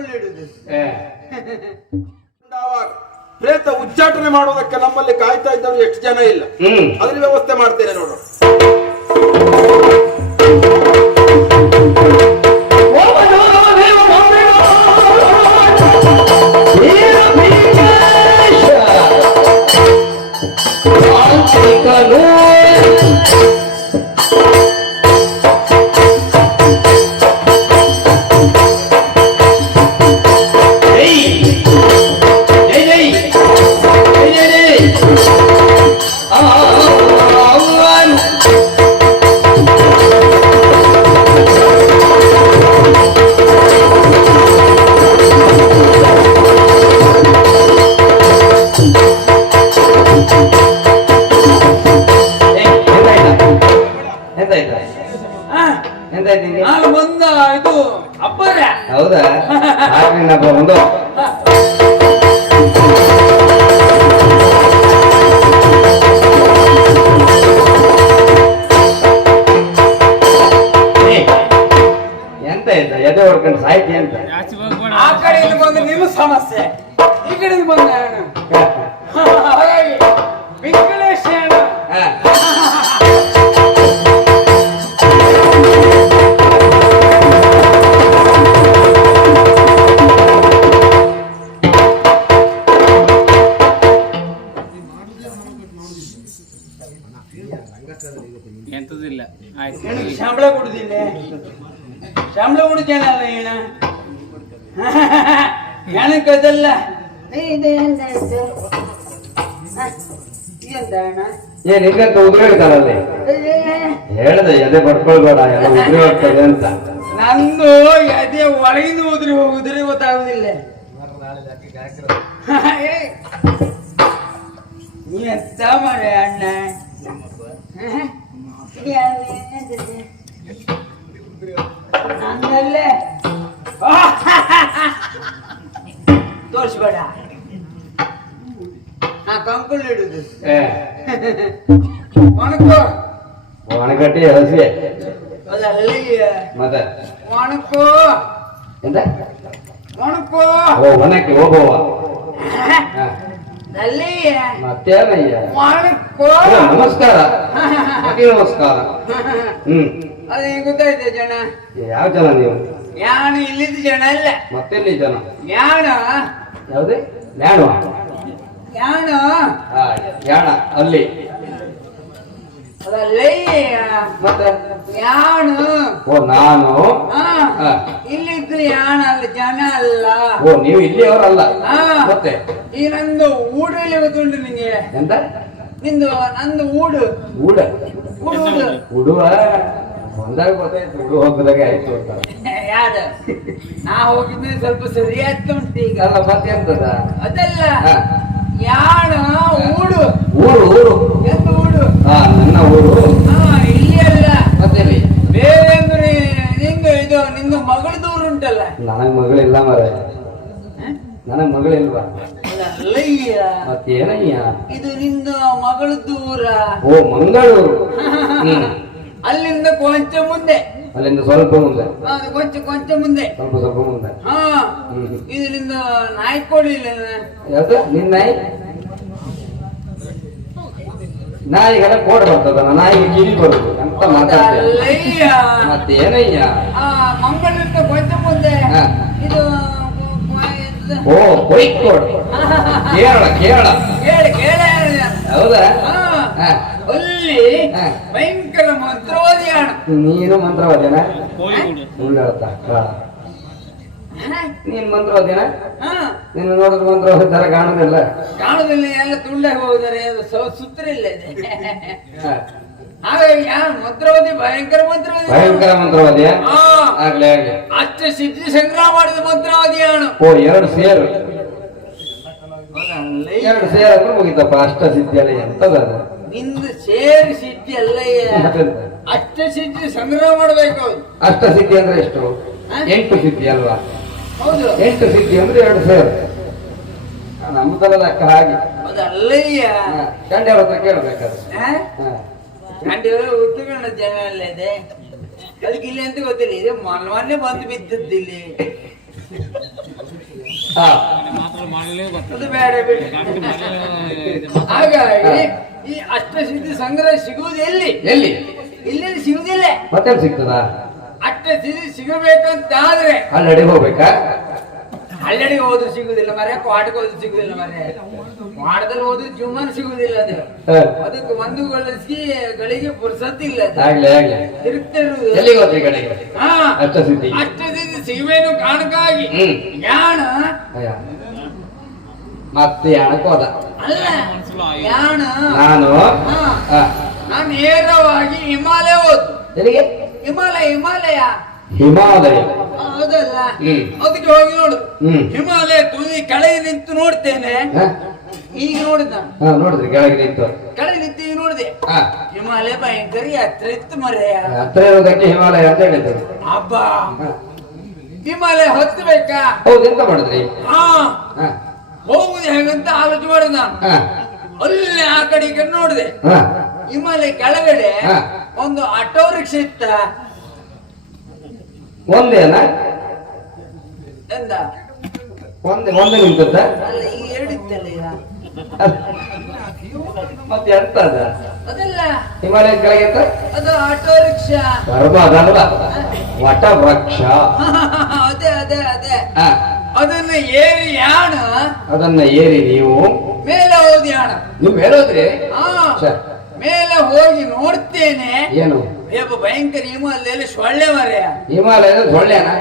ಕಂಕೊಳ್ಳಿಡುದು ಪ್ರೇತ ಉಚ್ಚಾಟನೆ ಮಾಡುವುದಕ್ಕೆ ನಮ್ಮಲ್ಲಿ ಕಾಯ್ತಾ ಇದ್ದವರು ಎಷ್ಟು ಜನ ಇಲ್ಲ. ಅದ್ರ ವ್ಯವಸ್ಥೆ ಮಾಡ್ತೇನೆ ನೋಡು. ನಾನು ಬಂದ ಇದು ಅಪ್ಪರ ಹೌದಾ ಒಂದು ಎಂತ ಇದ್ದ ಎದೆ ಹೊಡ್ಕೊಂಡು ಸಾಯ್ತಿ ಅಂತ. ಆ ಕಡೆಯಿಂದ ಬಂದು ನಿಮ್ಮ ಸಮಸ್ಯೆ, ಈ ಕಡೆಯಿಂದ ಬಂದ ವೆಂಕಟೇಶ ಎಂತದಿಲ್ಲ. ಸಂಬಳ ಕೊಡುದಿಲ್ಲ, ಸಂಬಳ ಕೊಡುತ್ತೇನಲ್ಲ ಏನ ನನಗದಲ್ಲ. ಏನ್ ಹಿಂಗಂತ ಉದುರು ಹೇಳ್ತಾರಲ್ಲಿ ಹೇಳ್ದೆ ಎದೆ ಬಡ್ಕೊಳ್ಬೇಡ ಎಲ್ಲ ಉದುರು ಹೋಗ್ತದೆ ಅಂತ. ನಂದು ಎದೆ ಒಳಗಿಂದ ಉದುರಿ ಗೊತ್ತಾಗುದಿಲ್ಲ. ನೀ ಎಂತ ಮಾಡೆ ಅಣ್ಣ ನನ್ನಲ್ಲೇ ತೋರಿಸ್ಬೇಡ. ನಾ ಕಂಕೊಳ್ಳಿಡುದು ಒಣಕೋ ಒಣಗಟ್ಟಿ ಹಸಿ ಅದಲ್ಲ ಮತ್ತೆ ಒಣಕೋ ಎಂತ ಒಣಕೋ ಒಣಕ್ಕೆ ಹೋಗುವ ಮತ್ತೇನಯ್ಯ ನಮಸ್ಕಾರ ನಮಸ್ಕಾರ. ಅದೇ ಗೊತ್ತಾಯ್ತು ಜನ. ಯಾವ ಜನ ನೀವು? ಯಾಣ ಇಲ್ಲಿದ್ದ ಜನ ಅಲ್ಲ. ಮತ್ತೆಲ್ಲಿ ಜನ? ಯಾಣ ಯಾವ್ದೇ ಯಾಣ ಯಾಣ ಯಾಣ ಅಲ್ಲಿ ಅದಲ್ಲೇ ಮತ್ತೆ ಯಾಣ. ಓ ನಾನು ಇಲ್ಲಿದ್ದು ಯಾಣ ಅಲ್ಲ, ಜನ ಅಲ್ಲ. ಓ ನೀವು ಇಲ್ಲಿಯವರಲ್ಲ ಮತ್ತೆ? ಈ ನಂದು ಊಡಲ್ಲಿ ಗೊತ್ತುಂಟು ನಿಂಗೆ? ಎಂತ ನಿಂದು ನಂದು ಊಡು ಊಡ ಊಡು ಉಡುವ ಒಂದಾಗ ಗೊತ್ತಾಯ್ತು. ಉಡು ಹೋಗದಾಗ ಆಯ್ತು ಅಂತ ಯಾರು ನಾ ಹೋಗಿದ್ಮೇಲೆ ಸ್ವಲ್ಪ ಸರಿ ಆಗ್ತಾ ಉಂಟು ಈಗ. ಅಲ್ಲ ಮತ್ತೆ ಎಂತದ ಅದಲ್ಲ ಯಾಣ ಊಡು ಊರು ಊರು ಎಂತ ಊಡು? ನನ್ನ ಊರು ಇಲ್ಲಿ ಅಲ್ಲ ಮತ್ತೆ ಬೇರೆ ಅಂದ್ರೆ ನಿಂದು ಇದು ನಿಂದು ಮಗಳದ್ದು ಊರು ಉಂಟಲ್ಲ. ನನಗ್ ಮಗಳಿಲ್ಲ ಮರ, ನನಗ್ ಮಗಳಿಲ್ವಾ? ಮತ್ತೇನಯ್ಯ ಇದು ನಿಂದ ಮಗಳದ್ದು ಊರ? ಓ ಮಂಗಳೂರು. ಅಲ್ಲಿಂದ ಕೊಂಚ ಮುಂದೆ, ಅಲ್ಲಿಂದ ಸ್ವಲ್ಪ ಮುಂದೆ, ಕೊಂಚ ಮುಂದೆ, ಸ್ವಲ್ಪ ಮುಂದೆ. ಇದು ನಿಂದ ನಾಯ್ಕೋಡಿ ಇಲ್ಲ? ಯಾವ್ದು ನಿನ್ನ ನಾಯಿ? ನಾಯಿಗೆಲ್ಲ ಕೋಡ್ ಬರ್ತದ, ನಾಯಿಗೆ ಕಿವಿ ಬರುದು ಅಂತ ಮಾತಾಡ್ತೀಯ. ಮತ್ತೇನಯ್ಯ ಮಂಗಳೂರಿಂದ ಕೊಂಚ ಮುಂದೆ ಇದು ಓ ಕೋಳಿಕೋಡ್, ಕೇರಳ ಕೇರಳ. ಹೌದಾ? ಅಲ್ಲಿ ಭಯಂಕರ ಮಂತ್ರವಾದಿ ಹಣ. ನೀನು ಮಂತ್ರವಾದಿನ? ಸುಳ್ಳು ಹೇಳ್ತಾ ನೀನ್ ಮಂತ್ರವಾದಿನ? ನೀನು ನೋಡಿದ್ರೆ ಮಂತ್ರವಾದಿ ತರ ಕಾಣುದಿಲ್ಲ. ಕಾಣುದಿಲ್ಲ, ಎಲ್ಲ ತುಂಡಾಗಿ ಹೋಗಿದ್ದಾರೆ, ಸುತ್ತರಿಲ್ಲ. ಹಾಗಾಗಿ ಮಂತ್ರವಾದಿ ಭಯಂಕರ ಮಂತ್ರವಾದಿ, ಭಯಂಕರ ಮಂತ್ರವಾದಿ. ಆಗ್ಲೇ ಆಗ್ಲಿ. ಅಷ್ಟ ಸಿದ್ಧಿ ಸಂಗ್ರಹ ಮಾಡಿದ ಮಂತ್ರವಾದಿ ಅವನು. ಓ ಎರಡು ಸೇರು ಅಂದ್ರೆ ಮುಗಿತಪ್ಪ. ಅಷ್ಟ ಸಿದ್ಧಿ ಅಲ್ಲ ಎಂತದ ನಿಂದು ಸೇರಿ ಸಿದ್ಧಿ ಅಲ್ಲ, ಅಷ್ಟ ಸಿದ್ಧಿ ಸಂಗ್ರಹ ಮಾಡಬೇಕು. ಅಷ್ಟ ಸಿದ್ಧಿ ಅಂದ್ರೆ ಎಷ್ಟು? 8 ಸಿದ್ಧಿ ಅಲ್ವಾ? ಹೌದು, 8 ಸಿದ್ಧಿ ಅಂದ್ರೆ 2 ಸೇರು. ನಮ್ಮದಲ್ಲ ಲೆಕ್ಕ ಹಾಗೆ. ಅದಲ್ಲಯ್ಯ, ಗಂಡೆಯವ್ರ ಹತ್ರ ಕೇಳ್ಬೇಕಾದ್ರೆ. ಗಂಡೆಯವರು ಉತ್ತುಗಳ ಜನ ಅಲ್ಲ ಇದೆ, ಅದಕ್ಕೆ ಇಲ್ಲಿ ಅಂತ ಗೊತ್ತಿಲ್ಲ. ಇದು ಮೊನ್ನೆ ಬಂದು ಬಿದ್ದದ್ದು ಇಲ್ಲಿ. ಅದು ಬೇರೆ ಬಿಡಿ. ಹಾಗಾಗಿ ಈ ಅಷ್ಟಸಿದ್ಧಿ ಸಂಗ್ರಹ ಸಿಗುವುದು ಎಲ್ಲಿ? ಎಲ್ಲಿ ಇಲ್ಲಿ ಸಿಗುದಿಲ್ಲ. ಮತ್ತೆ ಸಿಗ್ತದ? ಅಷ್ಟಸಿದ್ಧಿ ಸಿಗಬೇಕಂತ ಆದ್ರೆ ಅಲ್ಲಿ ಹೋಗ್ಬೇಕಾ? ಹಳ್ಳಿಗೆ ಹೋದ್ರು ಸಿಗುದಿಲ್ಲ ಮರೆ, ಕ್ವಾಟಕ್ಕೆ ಹೋದ್ರು ಸಿಗುದಿಲ್ಲ ಮರೆ. ಕ್ವಾಟದಲ್ಲಿ ಹೋದ್ರು ಜುಮ್ಮನ್ ಸಿಗುದಿಲ್ಲ. ಅದು ಅದಕ್ಕೆ ಒಂದು ಗಳಿಗೆ ಪುರ್ಸತ್ತಿಲ್ಲ. ತಿರುಗ್ತಿರುವುದು ಎಲ್ಲಿಗೆ ಹೋದ್ರಿ ಕಡೆಗೆ? ಅಷ್ಟಸಿದ್ಧಿ ಸಿಗುವೇನು ಕಾರಣಕ್ಕಾಗಿ ಯಾಣ ಮತ್ತೆ ಯಾಣಕ್ಕೆ ಹೋದ. ಅಲ್ಲ ಯಾಣ ನಾನು ನೇರವಾಗಿ ಹಿಮಾಲಯ ಹೋದ್. ಎಲ್ಲಿಗೆ? ಹಿಮಾಲಯ ಹಿಮಾಲಯ ಹೌದಲ್ಲ. ಅದಕ್ಕೆ ಹೋಗಿ ನೋಡು. ಹಿಮಾಲಯ ತುದಿ ಕೆಳಗೆ ನಿಂತು ನೋಡ್ತೇನೆ. ಈಗ ನೋಡಿದ ನೋಡಿದ್ರಿ ಕೆಳಗೆ ನಿಂತು? ಕೆಳಗೆ ನಿಂತು ಈಗ ನೋಡಿದೆ. ಹಿಮಾಲಯ ಭಯಂಕರ ಹತ್ರ ಇತ್ತು ಮರೆಯ. ಹತ್ರ ಇರೋದಕ್ಕೆ ಹಿಮಾಲಯ ಅಂತ ಹೇಳಿದ್ರು. ಹಬ್ಬಾ ಹಿಮಾಲಯ ಹತ್ತಬೇಕಾ? ಹೌದು. ಎಂತ ಮಾಡಿದ್ರಿ? ಹೋಗುದು ಹೇಗಂತ ಆಲೋಚನೆ ಮಾಡಿದ ನಾನು. ಅಲ್ಲಿ ಆ ಕಡೆ ಈ ಕಡೆ ನೋಡಿದೆ. ಹಿಮಾಲಯ ಕೆಳಗಡೆ ಒಂದು ಆಟೋ ರಿಕ್ಷಾ ಇತ್ತ. ಒಂದೇನ? ಎಂದ ಒಂದೇ ನಿಂತದ್ದ? ಅಲ್ಲ ಈಗ ಎರಡಿತ್ತಲ್ಲ ಈಗ. ಮತ್ತೆ ಎಂತ ಅದ? ಅದಲ್ಲ ಹಿಮಾಲಯ ಕೆಳಗೆ ಅಂತ ಅದು ಆಟೋ ರಿಕ್ಷಾ. ಧರ್ಮ ಅದಲ್ಲ, ವಟ ವೃಕ್ಷ. ಅದೇ ಅದೇ ಅದೇ. ಅದನ್ನ ಏರಿ ಯಾಣ. ಅದನ್ನ ಏರಿ ನೀವು ಮೇಲೆ ಹೋದಿ ಯಾಣ. ನೀವು ಮೇಲೆ ಹೋದ್ರಿ? ಮೇಲೆ ಹೋಗಿ ನೋಡ್ತೇನೆ. ಏನು? ಭಯಂಕರ ಹಿಮಾಲಯದಲ್ಲಿ ಸೊಳ್ಳೆ ಮರೆಯ. ಹಿಮಾಲಯದ ಸೊಳ್ಳೆನಾ?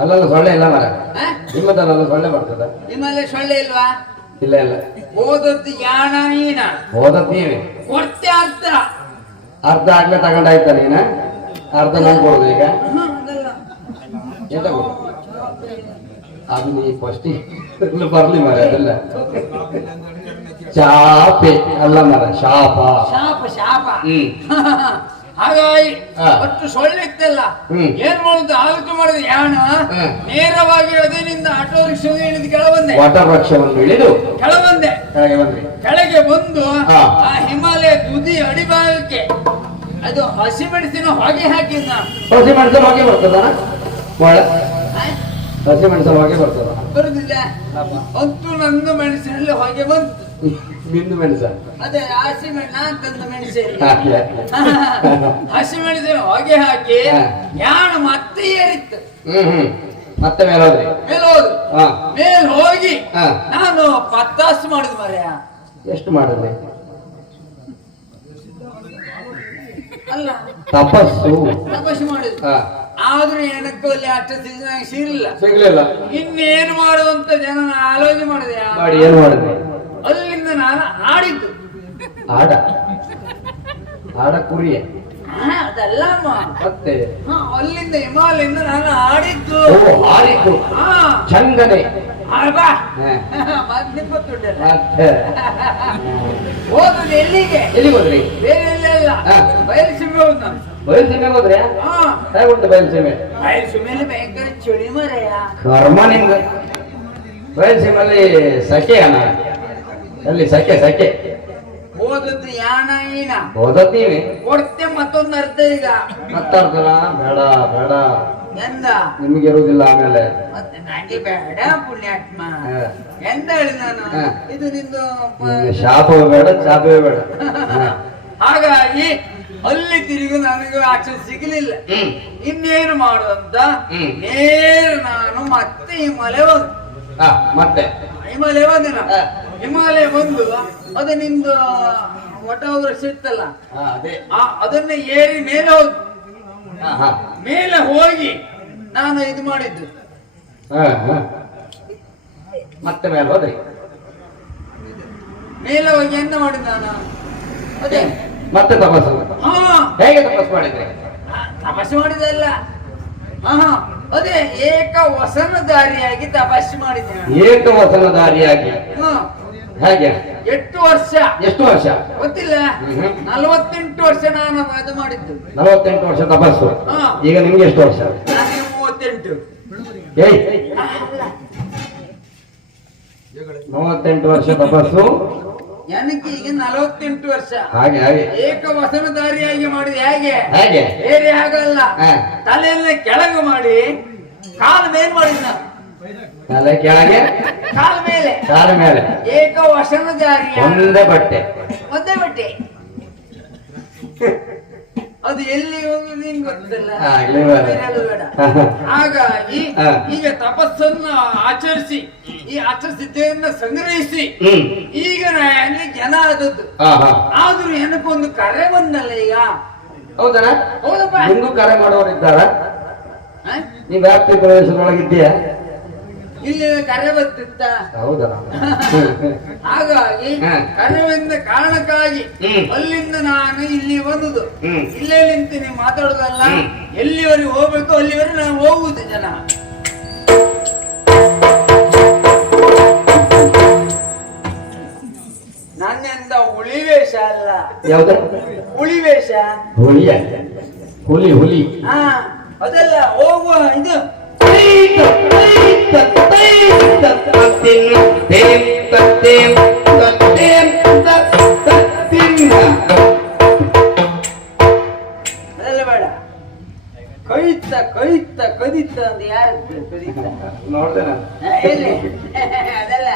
ಅಲ್ಲಲ್ಲ, ಸೊಳ್ಳೆ ಇಲ್ಲ ಮರ. ನಿಮ್ಮದಲ್ಲ ಸೊಳ್ಳೆ ಬರ್ತದ? ಹಿಮಾಲಯ ಸೊಳ್ಳೆ ಇಲ್ವಾ? ಇಲ್ಲ ಇಲ್ಲ. ಹೋದದ್ದು ಯಾಣ ನೀನ. ಹೋದದ್ ನೀವೇ. ಕೊಡ್ತೆ ಅರ್ಥ. ಅರ್ಧ ಆಗ್ಲೇ ತಗೊಂಡಾಯ್ತ ನೀನ? ಅರ್ಧ ನಾನು ಕೊಡುದು ಈಗ? ಎಂತ ಕೊಡು? ಅದು ನೀ ಫಸ್ಟ್ ಬರ್ಲಿ ಮರ. ಅದೆಲ್ಲ ಚಾಪೆ ಅಲ್ಲ ಮರ, ಶಾಪ. ಶಾಪ ಶಾಪ. ಹಾಗಾಗಿ ಒಟ್ಟು ಸೊಳ್ಳೆ ಇತ್ತಲ್ಲ. ಏನ್ ಮಾಡುದು ಆಲೋಚನೆ ಮಾಡಿದ್ರೆ ಯಾಣ ನೇರವಾಗಿ ಅದರಿಂದ ಆಟೋ ರಿಕ್ಷಾ ಇಳಿದು ಕೆಳ ಬಂದೆ. ವಟ ವೃಕ್ಷವನ್ನು ಇಳಿದು ಕೆಳ ಬಂದೆ. ಕೆಳಗೆ ಬಂದು ಆ ಹಿಮಾಲಯ ತುದಿ ಅಡಿಭಾಗಕ್ಕೆ ಅದು ಹಸಿಮೆಣಸಿನ ಹೊಗೆ ಹಾಕಿದ್ನ. ಹಸಿಮೆಣಸು ಹೊಗೆ ಬರ್ತದ? ಹಸಿಮೆಣಸು ಹೊಗೆ ಬರ್ತದ? ಬರುದಿಲ್ಲ. ಅಂತೂ ನಂದು ಮೆಣಸಿನಲ್ಲಿ ಹೊಗೆ ಬಂತು. ಬಿಂದು ಮೆಣಸ? ಅದೇ ಹಸಿಮೆಣಸು ಮೆಣಸೆ. ಹಸಿಮೆಣಸಿನ ಹೊಗೆ ಹಾಕಿ ಯಾಣ ಮತ್ತೆ ಏರಿತ್ತು. ಮತ್ತೆ ಮೇಲೆ ಹೋದ್ರಿ? ಮೇಲ್ ಹೋಗಿ ನಾನು ಪತ್ತಾಸು ಮಾಡಿದ್ ಮರ್ಯ. ಎಷ್ಟು ಮಾಡಿದ್ರಿ? ಅಲ್ಲ ತಪಸ್ಸು ಮಾಡಿದ್ರು. ಆದ್ರೂ ಏನಕ್ಕೂ ಅಲ್ಲಿ ಅಷ್ಟ ಸಿಗ್ಲಿಲ್ಲ. ಇನ್ನೇನು ಮಾಡುವಂತ ಜನ ಆಲೋಚನೆ ಮಾಡಿದೆ. ಏನು ಮಾಡಿದ್ರಿ? ಅಲ್ಲಿಂದ ನಾನು ಆಡಿದ್ದು. ಆಡ ಕುರಿಯ? ಅದಲ್ಲ ಮತ್ತೆ ಅಲ್ಲಿಂದ ಹಿಮಾಲಯಿಂದ ನಾನು ಆಡಿದ್ದು. ಚಂದನೆ ಹೋದ್ರೆ ಎಲ್ಲಿಗೆ? ಹೋದ್ರಿ? ಬೇರೆ ಎಲ್ಲ ಬಯಲುಸೀಮೆ ಹೋದ್ ನಾನು. ಬಯಲುಸೀಮೆಗೆ ಹೋದ್ರೆ? ಹೇಗುಂಟು ಬಯಲುಸೀಮೆ? ಬಯಲುಸೀಮೆಯಲ್ಲಿ ಭಯಂಕರ ಚಳಿ ಮರೆಯ. ಕರ್ಮ ನಿಮ್ಗೆ. ಬಯಲುಸೀಮೆಯಲ್ಲಿ ಸಖೆ ಅಣ್ಣ. ಅಲ್ಲಿ ಸಖೆ. ಹೋದದ್ದು ಯಾಣ ಈನ. ಹೋದದ್ದು ನೀವೇ. ಕೊಡ್ತೆ ಮತ್ತೊಂದು ಅರ್ಧ. ಈಗ ಮತ್ತಾರ್ಧನ? ಬೇಡ ಎಂದ ನಿಮ್ಗೆ ಇರುವುದಿಲ್ಲ ಆಮೇಲೆ. ಮತ್ತೆ ನಂಗೆ ಬೇಡ ಪುಣ್ಯಾತ್ಮ. ಎಂದ ಹೇಳಿ ನಾನು ಇದು ನಿಂದು ಶಾಪವೇ ಬೇಡ, ಚಾಪವೇ ಬೇಡ. ಹಾಗಾಗಿ ಅಲ್ಲಿ ತಿರುಗಿ ನನಗೆ ಆಕ್ಷನ್ ಸಿಗಲಿಲ್ಲ. ಇನ್ನೇನು ಮಾಡುವಂತ ನೇರ ನಾನು ಮತ್ತೆ ಹಿಮಾಲಯ ಬಂದು. ಮತ್ತೆ ಹಿಮಾಲಯ ಬಂದಿನ. ಹಿಮಾಲಯ ಬಂದು ಅದು ನಿಂದು ವಟ ವೃಕ್ಷ ಇತ್ತಲ್ಲ, ಅದನ್ನ ಏರಿ ಮೇಲೆ ಹೋದ್. ಮೇಲೆ ಹೋಗಿ ನಾನು ಇದು ಮಾಡಿದ್ದು. ಮತ್ತೆ ಮೇಲೆ ಹೋದ್ರಿ? ಮೇಲೆ ಹೋಗಿ ಎಂತ ಮಾಡಿದ್ ನಾನು? ಅದೇ ಮತ್ತೆ ತಪಸ್ಸು. ಹೇಗೆ ತಪಸ್ಸು ಮಾಡಿದ್ರಿ? ತಪಸ್ಸು ಮಾಡಿದಲ್ಲ. ಅದೇ ಏಕವಸನಧಾರಿಯಾಗಿ ತಪಸ್ಸು ಮಾಡಿದ್ದೆ. ಏಕವಸನಧಾರಿಯಾಗಿ? ಹೇಗೆ? 8 ವರ್ಷ. ಎಷ್ಟು ವರ್ಷ ಗೊತ್ತಿಲ್ಲ. 48 ವರ್ಷ ನಾನು ಅದು ಮಾಡಿದ್ದು. 48 ವರ್ಷ ತಪಸ್ಸು. ಈಗ ನಿಮ್ಗೆ ಎಷ್ಟು ವರ್ಷ? 38. 38 ವರ್ಷ ತಪಸ್ಸು. ನನಗೆ ಈಗ 48 ವರ್ಷ. ಹಾಗೆ ಏಕವಸನಧಾರಿಯಾಗಿ ಮಾಡಿದೆ. ಹೇಗೆ? ಬೇರೆ ಆಗಲ್ಲ. ತಲೆಯನ್ನ ಕೆಳಗೆ ಮಾಡಿ ಕಾಲು ಮೇಲ್ ಮಾಡಿದ. ತಲೆ ಕೆಳಗೆ ಕಾಲ ಮೇಲೆ ಏಕ ವಶನ ಜಾರಿ ಒಂದೇ ಬಟ್ಟೆ ಒಂದೇ ಬಟ್ಟೆ. ಅದು ಎಲ್ಲಿ ಹೋಗುದು ನಿಂಗೆ ಗೊತ್ತಿಲ್ಲ. ಬೇಡ. ಹಾಗಾಗಿ ಈಗ ತಪಸ್ಸನ್ನು ಆಚರಿಸಿ ಈ ಅಚ್ಚಸಿದ್ಧೆಯನ್ನ ಸಂಗ್ರಹಿಸಿ ಈಗ ಅಲ್ಲಿ ಜನ ಆದದ್ದು. ಆದ್ರೂ ಏನಕ್ಕೊಂದು ಕರೆ ಬಂದಲ್ಲ ಈಗ. ಹೌದಾ? ಹೌದಪ್ಪ. ನಿಮ್ಗೂ ಕರೆ ಮಾಡೋರಿದ್ದಾರ? ನೀವ್ ವ್ಯಾಪ್ತಿ ಪ್ರವೇಶದೊಳಗಿದ್ದೀಯಾ? ಇಲ್ಲಿ ಕರೆ ಬರ್ತಿತ್ತ. ಹೌದಾ? ಹಾಗಾಗಿ ಕರೆ ಬಂದ ಕಾರಣಕ್ಕಾಗಿ ಅಲ್ಲಿಂದ ನಾನು ಇಲ್ಲಿ ಬಂದುದು. ಇಲ್ಲೇ ನಿಂತೀನಿ ಮಾತಾಡುದಲ್ಲ. ಎಲ್ಲಿವರೆಗೆ ಹೋಗ್ಬೇಕು ಅಲ್ಲಿವರೆಗೆ ನಾನು ಹೋಗುದು. ಜನ ನನ್ನಿಂದ ಹುಲಿವೇಷ ಅಲ್ಲ. ಯಾವ್ದ ಹುಲಿವೇಷ? ಹುಲಿಯ ಹುಲಿ ಹುಲಿ. ಹಾ ಅದೆಲ್ಲ ಹೋಗುವ ಇದು ಅದೆಲ್ಲ ಬೇಡ. ಕೈತ ಕೈತ ಕದಿತ ಅಂತ ಯಾರು ಕದಿತ ನೋಡ್ದೆ ಎಲ್ಲಿ ಅದೆಲ್ಲ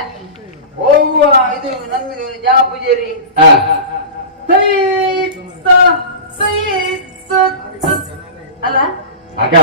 ಹೋಗುವ ಇದು ನಮ್ದು ಜಾಪುಜೇರಿ ಅಲ್ಲ ಅಕ್ಕ